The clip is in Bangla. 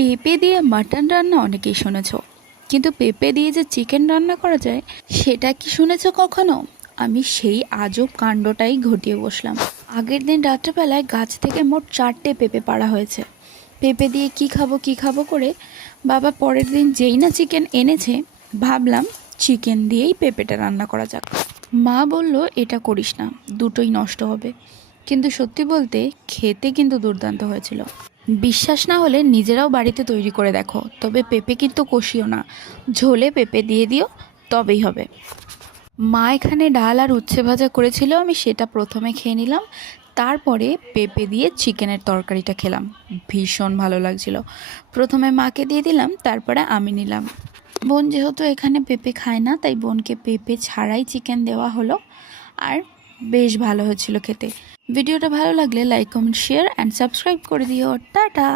পেঁপে দিয়ে মাটন রান্না অনেকেই শুনেছ, কিন্তু পেঁপে দিয়ে যে চিকেন রান্না করা যায় সেটা কি শুনেছ কখনো? আমি সেই আজব কাণ্ডটাই ঘটিয়ে বসলাম। আগের দিন রাত্রেবেলায় গাছ থেকে মোট 4টে পেঁপে পাড়া হয়েছে। পেঁপে দিয়ে কি খাবো করে বাবা পরের দিন যেই না চিকেন এনেছে, ভাবলাম চিকেন দিয়েই পেঁপেটা রান্না করা যাক। মা বলল এটা করিস না, দুটোই নষ্ট হবে। কিন্তু সত্যি বলতে খেতে কিন্তু দুর্দান্ত হয়েছিল। বিশ্বাস না হলে নিজেরাও বাড়িতে তৈরি করে দেখো। তবে পেঁপে কিন্তু কষিও না, ঝোলে পেঁপে দিয়ে দিও, তবেই হবে। মা এখানে ডাল আর উচ্ছে ভাজা করেছিল, আমি সেটা প্রথমে খেয়ে নিলাম। তারপরে পেঁপে দিয়ে চিকেনের তরকারিটা খেলাম, ভীষণ ভালো লাগছিল। প্রথমে মাকে দিয়ে দিলাম, তারপরে আমি নিলাম। বোন যেহেতু এখানে পেঁপে খায় না, তাই বোনকে পেঁপে ছাড়াই চিকেন দেওয়া হলো। আর বেশ ভালো হয়েছিল খেতে। ভিডিওটা ভালো লাগলে like, comment, share and subscribe করে দিও। টাটা।